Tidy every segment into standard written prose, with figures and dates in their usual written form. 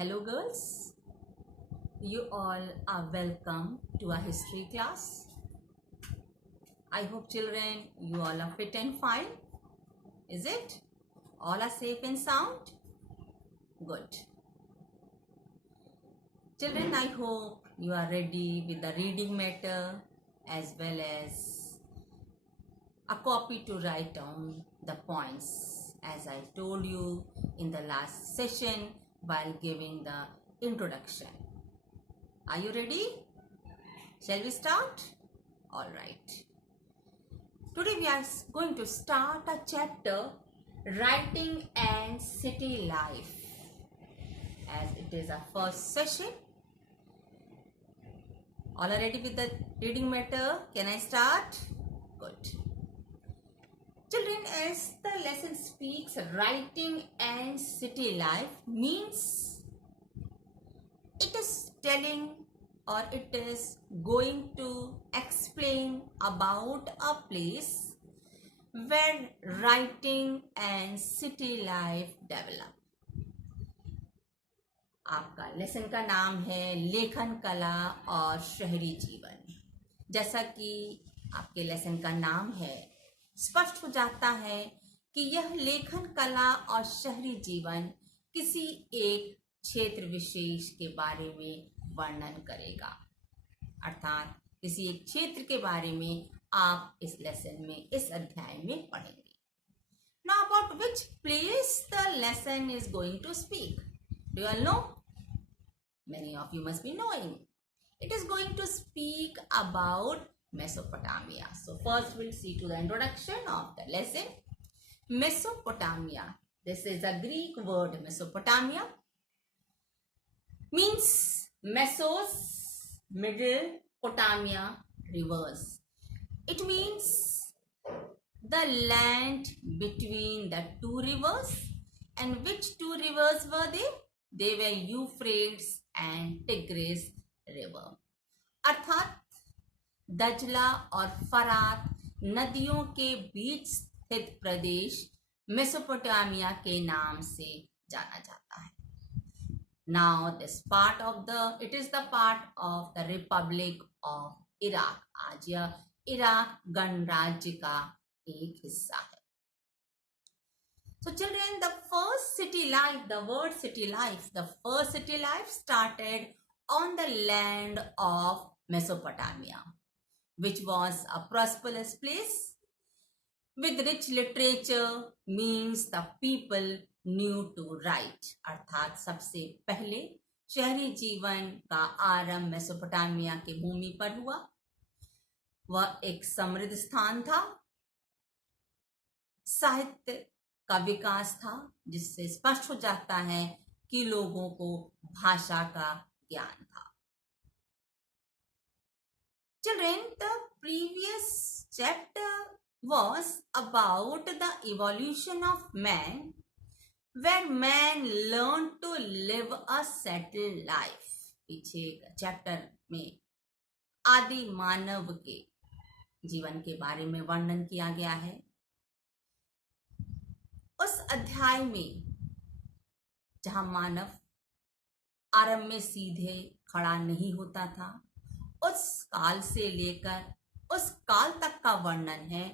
Hello girls, you all are welcome to our history class. I hope children you all are fit and fine. Is it? All are safe and sound? Good. Children, I hope you are ready with the reading matter as well as a copy to write down the points as I told you in the last session while giving the introduction. Are you ready? Shall we start? All right. Today we are going to start a chapter, Writing and City Life. As it is our first session. All are ready with the reading matter? Can I start? Good. Children, as the lesson speaks, writing and city life means it is telling or it is going to explain about a place where writing and city life develop. आपका lesson का नाम है लेखन कला और शहरी जीवन। जैसा कि आपके लेसन का नाम है, स्पष्ट हो जाता है कि यह लेखन कला और शहरी जीवन किसी एक क्षेत्र विशेष के बारे में वर्णन करेगा। अर्थात किसी एक क्षेत्र के बारे में आप इस लेसन में, इस अध्याय में पढ़ेंगे। Now about which place the lesson is going to speak? Do you all know? Many of you must be knowing. It is going to speak about Mesopotamia. So first we'll see to the introduction of the lesson. Mesopotamia. This is a Greek word, Mesopotamia. Means Mesos, middle, Potamia, rivers. It means the land between the two rivers. And which two rivers were they? They were Euphrates and Tigris river. अर्थात दजला और फरात नदियों के बीच स्थित प्रदेश Mesopotamia के नाम से जाना जाता है। Now this part of it is the part of the Republic of Iraq. आज यह इराक गणराज्य का एक हिस्सा है। So children, the first city life, the word city life, the first city life started on the land of Mesopotamia, which was a prosperous place with rich literature, means the people knew to write. अर्थात सबसे पहले शहरी जीवन का आरंभ Mesopotamia के भूमि पर हुआ। वह एक समृद्ध स्थान था, साहित्य का विकास था, जिससे स्पष्ट हो जाता है कि लोगों को भाषा का ज्ञान था। Children, the previous chapter was about the evolution of man, where man learned to live a settled life. पीछे चैप्टर में आदि मानव के जीवन के बारे में वर्णन किया गया है। उस अध्याय में जहां मानव आरंभ में सीधे खड़ा नहीं होता था, उस काल से लेकर उस काल तक का वर्णन है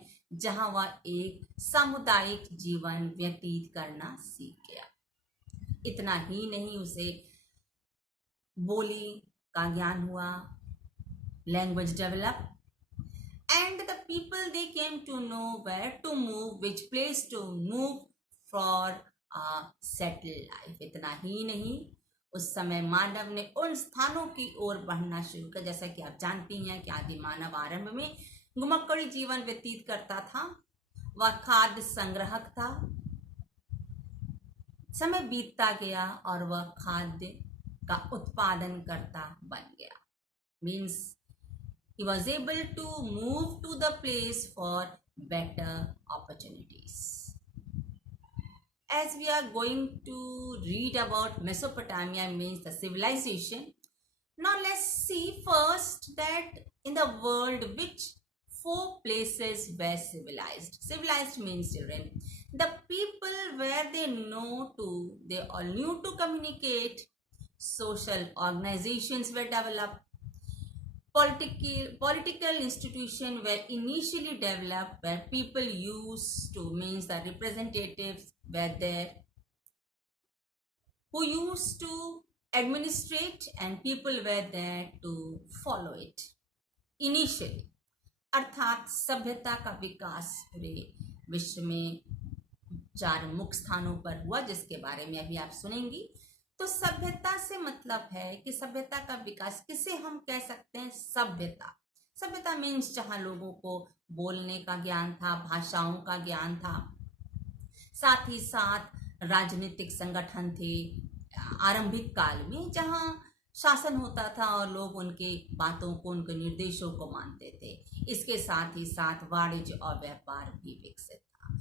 जहां वह एक सामुदायिक जीवन व्यतीत करना सीख गया। इतना ही नहीं, उसे बोली का ज्ञान हुआ, language develop, and the people they came to know where to move, which place to move for a settled life. इतना ही नहीं, उस समय मानव ने उन स्थानों की ओर बढ़ना शुरू किया। जैसा कि आप जानती हैं कि आदि मानव आरंभ में घुमक्कड़ी जीवन व्यतीत करता था, वह खाद्य संग्रहक था। समय बीतता गया और वह खाद्य का उत्पादन करता बन गया। Means he was able to move to the place for better opportunities. As we are going to read about Mesopotamia, means the civilization. Now let's see first that in the world which 4 places were civilized. Civilized means, children, the people where they all knew to communicate, social organizations were developed. Political institutions were initially developed where people used to means the representatives were there who used to administrate and people were there to follow it. Initially, अर्थात सभ्यता का विकास पूरे विश्व में 4 मुख्य स्थानों पर हुआ जिसके बारे में अभी आप सुनेंगी। तो सभ्यता से मतलब है कि सभ्यता का विकास किसे हम कह सकते हैं, सभ्यता। सभ्यता मीन्स जहां लोगों को बोलने का ज्ञान था, भाषाओं का ज्ञान था, साथ ही साथ राजनीतिक संगठन थे आरंभिक काल में जहां शासन होता था और लोग उनके बातों को, उनके निर्देशों को मानते थे। इसके साथ ही साथ वाणिज्य और व्यापार भी विकसित था।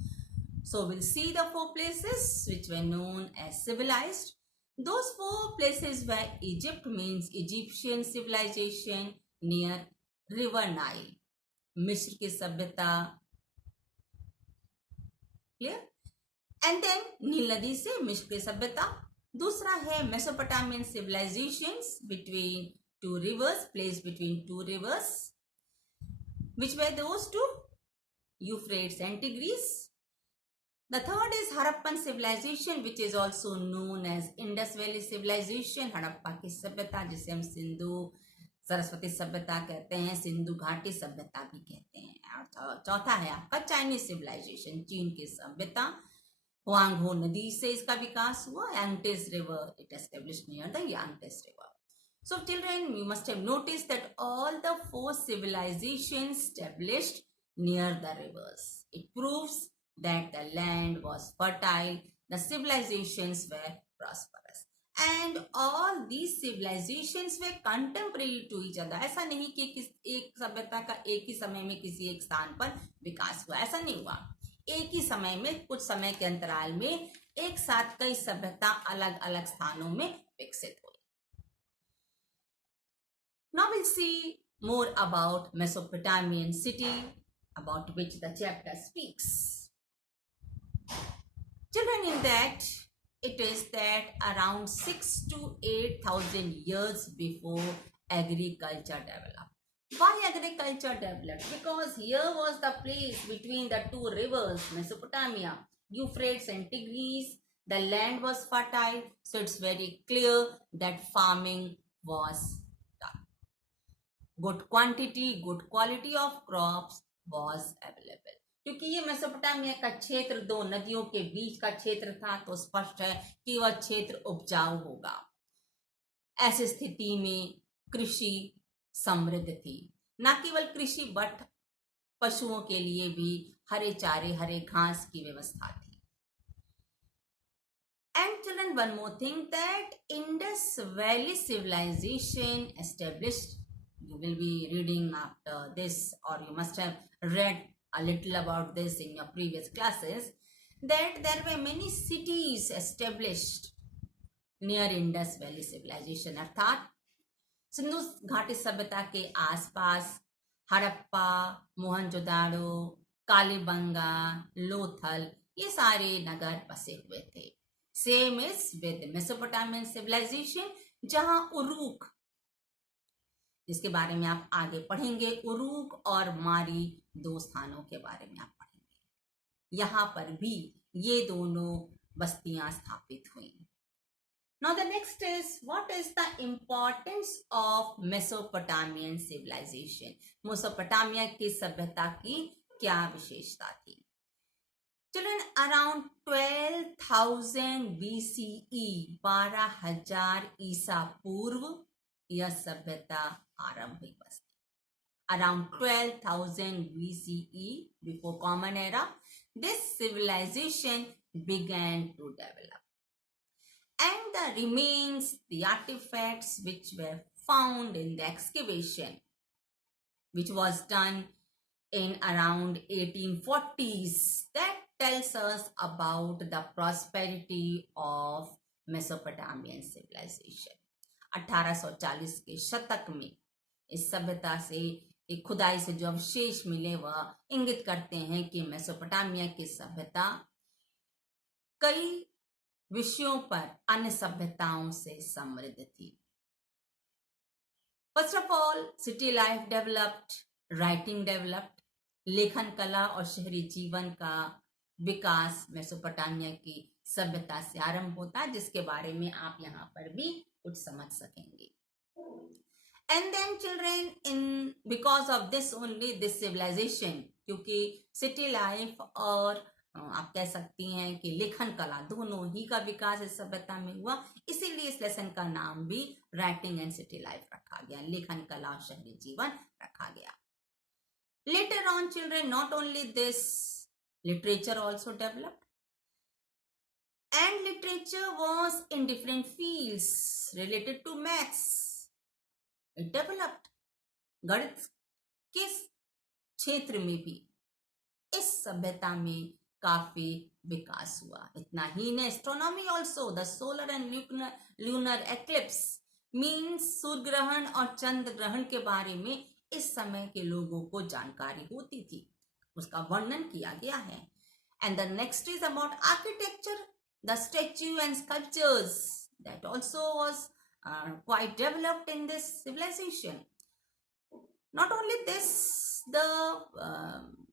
So we'll see the 4 places which were known as civilized. Those 4 places were Egypt means Egyptian civilization near river Nile. मिस्र की सभ्यता, क्लियर। एंड देन नील नदी से मिस्र की सभ्यता। दूसरा है Mesopotamian civilisations between 2 rivers, placed between 2 rivers, which were those 2, Euphrates and Tigris. The third is Harappan civilization, which is also known as Indus Valley civilization. Harappa की सभ्यता जिसे हम सिंधु सरस्वती सभ्यता कहते हैं, सिंधु घाटी सभ्यता भी कहते हैं। और चौथा है आपका चाइनीज सिविलाइजेशन, चीन की सभ्यता। हुआंगहो नदी से इसका विकास हुआ। यांगटिज river it established near the Yangtze river. So children, you must have noticed that all the 4 civilizations established near the rivers. It proves that the land was fertile, the civilizations were prosperous, and all these civilizations were contemporary to each other. ऐसा नहीं कि एक सभ्यता का एक ही समय में किसी एक स्थान पर विकास हुआ, ऐसा नहीं हुआ। एक ही समय में, कुछ समय के अंतराल में एक साथ कई सभ्यता अलग अलग स्थानों में विकसित हुई। Now we'll see more about Mesopotamian city, about which the chapter speaks. Children, in that it is that around 6,000 to 8,000 years before agriculture developed. Why agriculture developed? Because here was the place between the 2 rivers, Mesopotamia, Euphrates and Tigris. The land was fertile, so it's very clear that farming was done. Good quantity, good quality of crops was available. क्योंकि ये Mesopotamia का क्षेत्र 2 नदियों के बीच का क्षेत्र था, तो स्पष्ट है कि वह क्षेत्र उपजाऊ होगा। ऐसी स्थिति में कृषि समृद्ध थी। न केवल कृषि बट पशुओं के लिए भी हरे चारे, हरे घास की व्यवस्था थी। And children, one more thing, that Indus Valley civilization established, you will be reading after this, or you must have read a little about this in your previous classes, that there were many cities established near Indus Valley civilization. अर्थात सिंधु घाटी सभ्यता के आसपास हड़प्पा, मोहनजोदाड़ो, कालीबंगा, लोथल, ये सारे नगर बसे हुए थे। Same is with Mesopotamian civilisation, जहां उरूक, जिसके बारे में आप आगे पढ़ेंगे, उरूक और मारी 2 स्थानों के बारे में आप पढ़ेंगे। यहाँ पर भी ये दोनों बस्तियां स्थापित हुई। Now the next is, what is the importance of Mesopotamian civilization? Mesopotamia की सभ्यता की क्या विशेषता थी? Children, around 12,000 BCE, 12,000 ईसा पूर्व यह सभ्यता आरंभ हुई बस्ती। Around 12,000 BCE, before Common Era, this civilization began to develop. And the remains, the artifacts which were found in the excavation, which was done in around 1840s, that tells us about the prosperity of Mesopotamian civilization. 1840 के शतक में इस सभ्यता से एक खुदाई से जो अवशेष मिले वह इंगित करते हैं कि मेसोपोटामिया की सभ्यता कई विषयों पर अन्य सभ्यताओं से समृद्ध थी। First of all city life developed, writing developed, लेखन कला और शहरी जीवन का विकास मेसोपोटामिया की सभ्यता से आरंभ होता है, जिसके बारे में आप यहाँ पर भी कुछ समझ सकेंगे। And then children, in because of this only this civilisation, क्योंकि सिटी लाइफ और आप कह सकती हैं कि लेखन कला दोनों ही का विकास इस सभ्यता में हुआ, इसीलिए इस लेसन का नाम भी राइटिंग एंड सिटी लाइफ रखा गया, लेखन कला और शहरी जीवन रखा गया। Later on children, not only this, literature also developed, and literature was in different fields related to maths. It developed. गणित के क्षेत्र में भी इस सभ्यता में काफी विकास हुआ। इतना ही नहीं, astronomy also, the solar and lunar eclipse means सूर्य ग्रहण और चंद्र ग्रहण के बारे में इस समय के लोगों को जानकारी होती थी, उसका वर्णन किया गया है। And the next is about architecture, the statue and sculptures that also was quite developed in this civilization. Not only this, the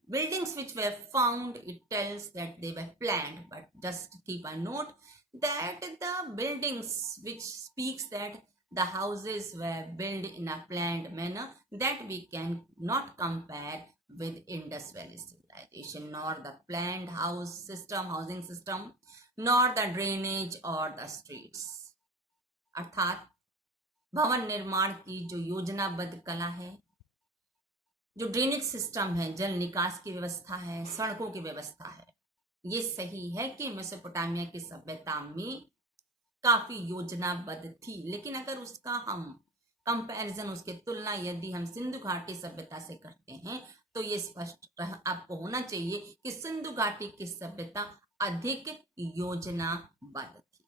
buildings which were found, it tells that they were planned, but just keep a note that the buildings which speaks that the houses were built in a planned manner, that we can not compare with Indus Valley civilization, nor the planned housing system, nor the drainage or the streets. अर्थात भवन निर्माण की जो योजनाबद्ध कला है, जो drainage system है, जल निकास की व्यवस्था है, सड़कों की व्यवस्था है, ये सही है कि मेसोपोटामिया की सभ्यता में काफी योजनाबद्ध थी। लेकिन अगर उसका हम कंपैरिजन, उसके तुलना यदि हम सिंधु घाटी सभ्यता से करते हैं, तो ये स्पष्ट आपको होना चाहिए कि सिंधु घाटी की सभ्यता अधिक योजनाबद्ध थी।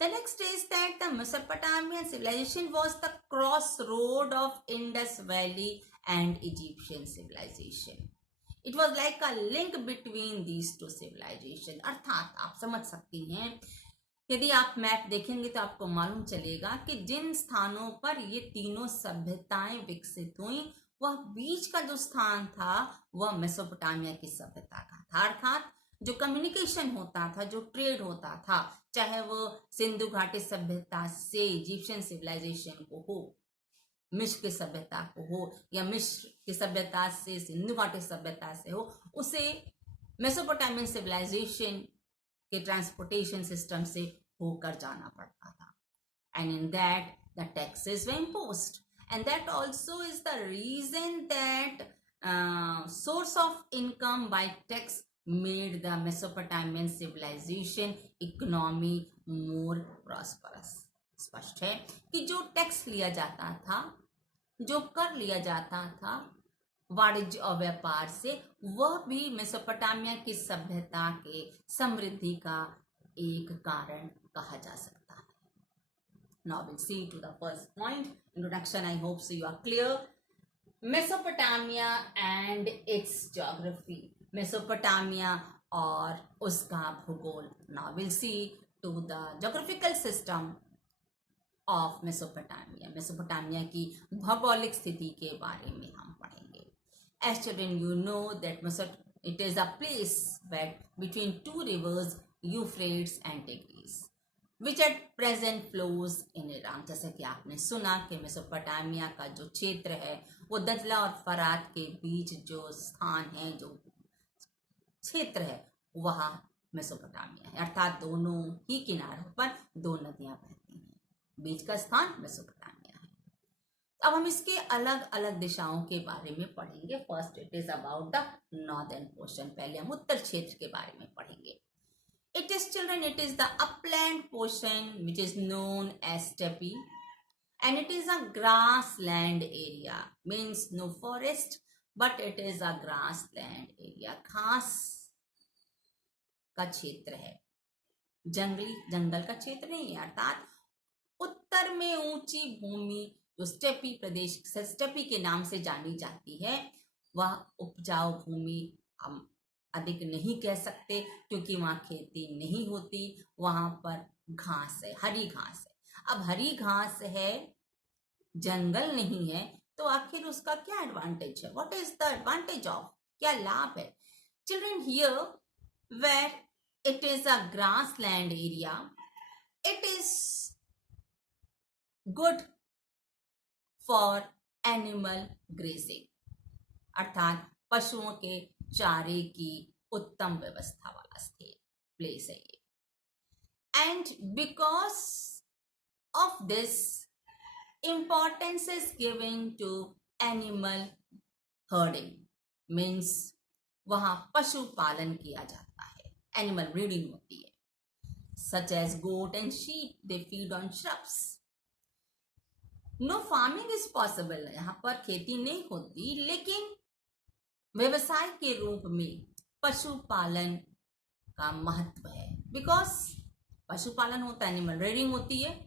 The next is that the Mesopotamian civilization was the crossroad of Indus Valley and Egyptian civilization. It was like a link between these two civilization. अर्थात आप समझ सकती हैं, यदि आप मैप देखेंगे तो आपको मालूम चलेगा कि जिन स्थानों पर ये तीनों सभ्यताएं विकसित हुई, वह बीच का जो स्थान था वह मेसोपोटामिया की सभ्यता का था। अर्थात जो कम्युनिकेशन होता था, जो ट्रेड होता था, चाहे वो सिंधु घाटी सभ्यता से इजिप्शियन सिविलाइजेशन को हो, मिस्र की सभ्यता को हो, या मिस्र की सभ्यता से सिंधु घाटी सभ्यता से हो, उसे मेसोपोटामियन सिविलाइजेशन के ट्रांसपोर्टेशन सिस्टम से होकर जाना पड़ता था। And in that the taxes were imposed, and that also is the reason that source of income by tax made the Mesopotamian civilization economy more prosperous. स्पष्ट है कि जो टैक्स लिया जाता था, जो कर लिया जाता था वाणिज्य और व्यापार से, वह भी मेसोपोटामिया की सभ्यता के समृद्धि का एक कारण कहा जा सकता है। Now we'll see to the first point, introduction. I hope so you are clear. Mesopotamia and its geography. Mesopotamia और उसका भूगोल। Now will see to the geographical system of Mesopotamia. Mesopotamia की भौगोलिक स्थिति के बारे में हम पढ़ेंगे। As children you know that it is a place where between two rivers Euphrates and Tigris which at present flows in Iran. जैसे कि आपने सुना कि मेसोपोटामिया का जो क्षेत्र है वो दजला और फरात के बीच जो स्थान है, जो क्षेत्र है, वह मेसोपोटामिया है। अर्थात दोनों ही किनारों पर दो नदियां बहती हैं, बीच का स्थान मेसोपोटामिया है। अब हम इसके अलग अलग दिशाओं के बारे में पढ़ेंगे। First it is about the northern portion. पहले हम उत्तर क्षेत्र के बारे में पढ़ेंगे। It is children, it is the upland portion which is known as steppe, and it is a grass land area, means no forest but it is a grass land area. घास का क्षेत्र है, जंगल का क्षेत्र नहीं है। अर्थात उत्तर में ऊंची भूमि जो स्टेपी प्रदेश, स्टेपी के नाम से जानी जाती है, वह उपजाऊ भूमि हम अधिक नहीं कह सकते क्योंकि वहाँ खेती नहीं होती, वहाँ पर घास है, हरी घास है। अब हरी घास है, जंगल नहीं है, तो आखिर उसका क्या एडवांटेज है? What is the advantage of, क्या लाभ है? Children, here where it is a grass land area, it is good for animal grazing, अर्थात पशुओं के चारे की उत्तम व्यवस्था वाला प्लेस है ये। And because of this importance is given to animal herding, means वहां पशु पालन किया जाता है, एनिमल ब्रीडिंग होती है, such as goat and sheep, they feed on shrubs. No farming is possible, यहाँ पर खेती नहीं होती, लेकिन व्यवसाय के रूप में पशुपालन का महत्व है। बिकॉज पशुपालन होता है, एनिमल ब्रीडिंग होती है,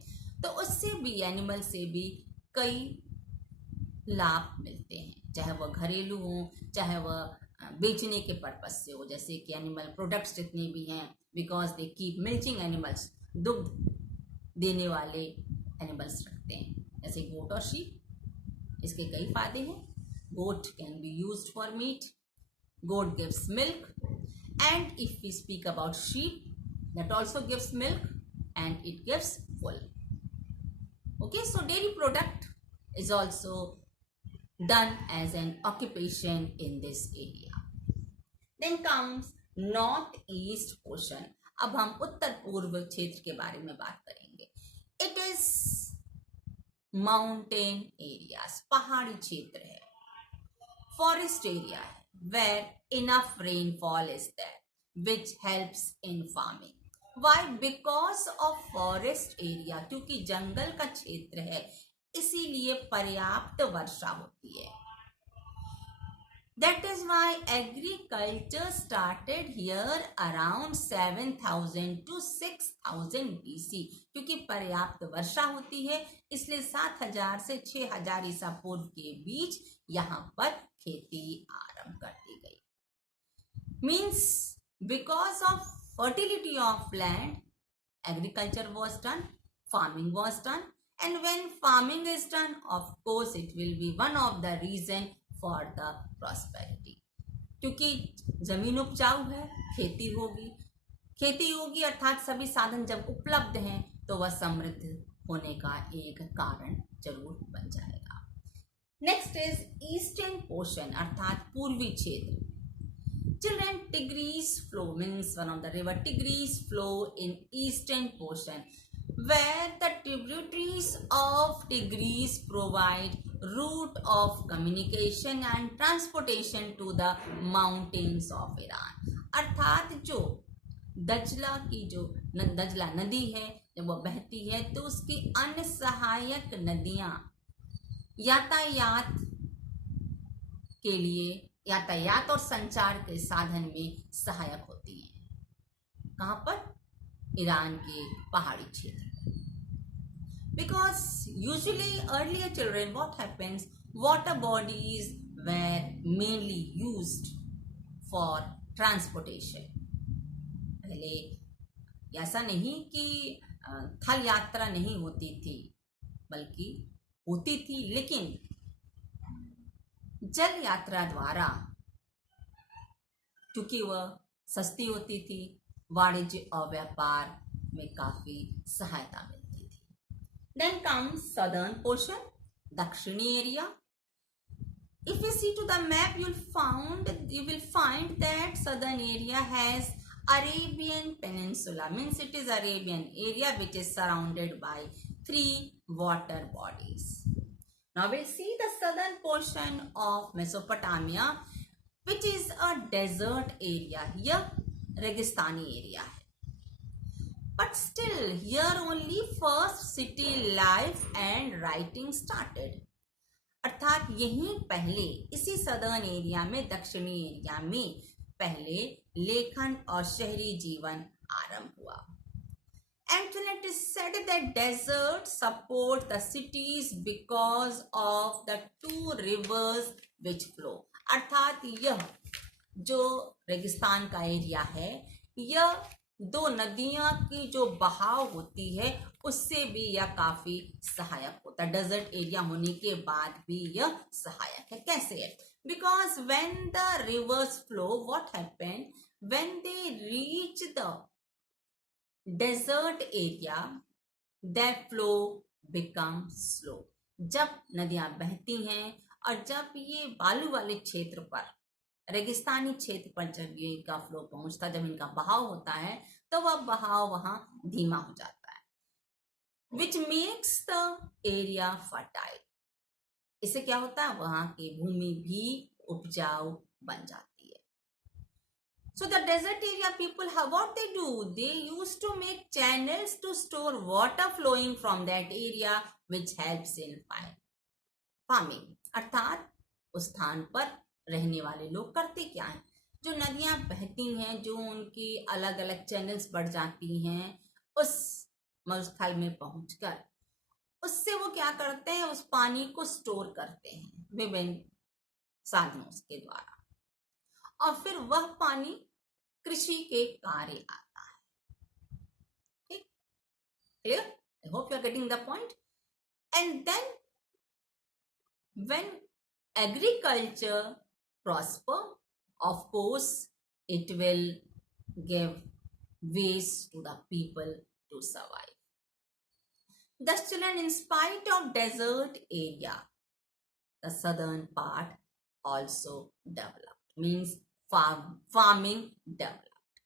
तो उससे भी, एनिमल से भी कई लाभ मिलते हैं, चाहे वह घरेलू हो, चाहे वह बेचने के पर्पज से हो, जैसे कि एनिमल प्रोडक्ट्स जितने भी हैं, because they keep milching animals, दुग्ध देने वाले एनिमल्स रखते हैं, जैसे गोट और शीप। इसके कई फायदे हैं। Goat can be used for meat, goat gives milk, and if we speak about sheep, that also gives milk and it gives wool. Okay, so dairy product is also done as an occupation in this area. Then comes north east portion. अब हम उत्तर पूर्व क्षेत्र के बारे में बात करेंगे। It is mountain areas, पहाड़ी क्षेत्र है, forest area है, where enough rainfall is there, which helps in farming. Why? Because of forest area, क्योंकि जंगल का क्षेत्र है, इसीलिए पर्याप्त वर्षा होती है। That is why agriculture started here around 7000 to 6000 BC, क्योंकि पर्याप्त वर्षा होती है, इसलिए 7000 से 6000 ईसा पूर्व के बीच यहाँ पर खेती आरंभ कर दी गई। Means because of fertility of land, agriculture was done, farming was done, and when farming is done, of course it will be one of the reason for the prosperity, क्योंकि जमीन उपजाऊ है, खेती होगी अर्थात सभी साधन जब उपलब्ध हैं तो वह समृद्ध होने का एक कारण जरूर बन जाएगा। नेक्स्ट इज ईस्टर्न पोर्शन, अर्थात पूर्वी क्षेत्र। Children, Tigris flow, means one of the river Tigris flow in eastern portion, where the tributaries of Tigris provide route of communication and transportation to the mountains of Iran. अर्थात जो दजला नदी है, जब वह बहती है तो उसकी अन्य सहायक नदियां यातायात और संचार के साधन में सहायक होती हैं। कहाँ पर? ईरान के पहाड़ी क्षेत्र। Because usually earlier children, what happens, water bodies were mainly used for transportation. पहले ऐसा नहीं कि थल यात्रा नहीं होती थी, बल्कि होती थी, लेकिन जल यात्रा द्वारा, क्योंकि वह सस्ती होती थी, वाणिज्य और व्यापार में काफी सहायता मिलती थी। देन कम्स सदर्न पोर्शन, दक्षिणी area. If you see to the map, you will find that southern area has Arabian Peninsula, means it is Arabian area which is surrounded by 3 water bodies. Now we'll see the southern portion of Mesopotamia, which is a desert area. Here Registani area है, but still here only first city life and writing started. अर्थात यहीं पहले, इसी southern area में, दक्षिणी area में पहले लेखन और शहरी जीवन आरंभ हुआ। And it is said that desert support the cities because of the 2 rivers which flow. अर्थात यह जो रेगिस्तान का एरिया है, यह दो नदियां की जो बहाव होती है उससे भी यह काफी सहायक होता है। डेजर्ट एरिया होने के बाद भी यह सहायक है। कैसे है? Because when the rivers flow, what happened when they reach the desert area, the flow become slow. जब नदियां बहती हैं और जब ये बालू वाले क्षेत्र पर, रेगिस्तानी क्षेत्र पर जब ये इनका फ्लो पहुंचता, जब इनका बहाव होता है, तो वह बहाव वहां धीमा हो जाता है, which makes the area fertile. इससे क्या होता है? वहां की भूमि भी उपजाऊ बन जाती है। So the desert area people, what they do, they used to make channels to store water flowing from that area, which helps in farming। अर्थात उस स्थान पर रहने वाले लोग करते क्या हैं? जो नदियां बहती हैं, जो उनकी अलग अलग चैनल्स बढ़ जाती हैं, उस मरुस्थल में पहुंचकर उससे वो क्या करते हैं? उस पानी को स्टोर करते हैं विभिन्न साधनों के द्वारा, और फिर वह पानी कृषि के कार्य आता है। ठीक, clear? I hope you are getting the point. And then when agriculture prosper, of course it will give ways to the people to survive. Thus children, in spite of desert area, the southern part also developed, means farming developed.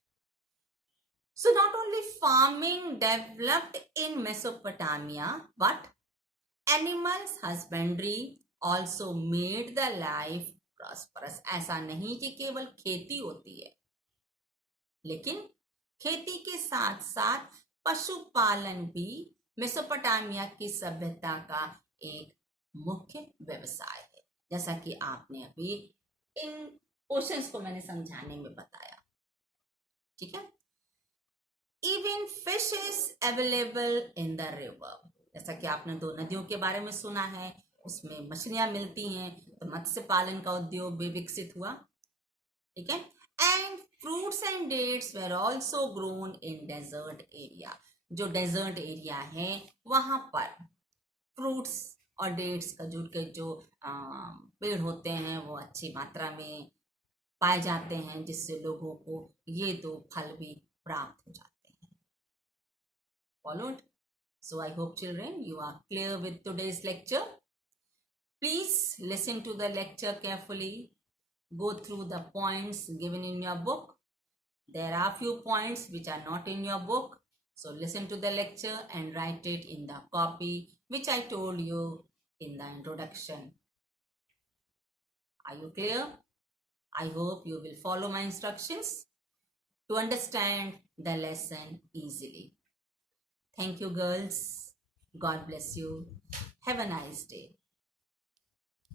So not only farming developed in Mesopotamia, but animals husbandry also made the life prosperous। ऐसा नहीं कि केवल खेती होती है, लेकिन खेती के साथ साथ पशुपालन भी मेसोपोटामिया की सभ्यता का एक मुख्य व्यवसाय है, जैसा कि आपने अभी इन क्वेश्चंस को मैंने समझाने में बताया। ठीक है। Even fish is available in the river, जैसा कि आपने दो नदियों के बारे में सुना है, उसमें मछलियां मिलती हैं, तो मत्स्य पालन का उद्योग भी विकसित हुआ। ठीक है। And fruits and dates were also grown in desert area. जो डेजर्ट एरिया है वहां पर फ्रूट्स और डेट्स खजूर के जो पेड़ होते हैं वो अच्छी मात्रा में पाए जाते हैं, जिससे लोगों को ये दो फल भी प्राप्त हो जाते हैं। Followed? So I hope children you are clear with today's lecture. Please listen to the lecture carefully. Go through the points given in your book. There are few points which are not in your book. So listen to the lecture and write it in the copy which I told you in the introduction. Are you clear? I hope you will follow my instructions to understand the lesson easily. Thank you, girls. God bless you. Have a nice day.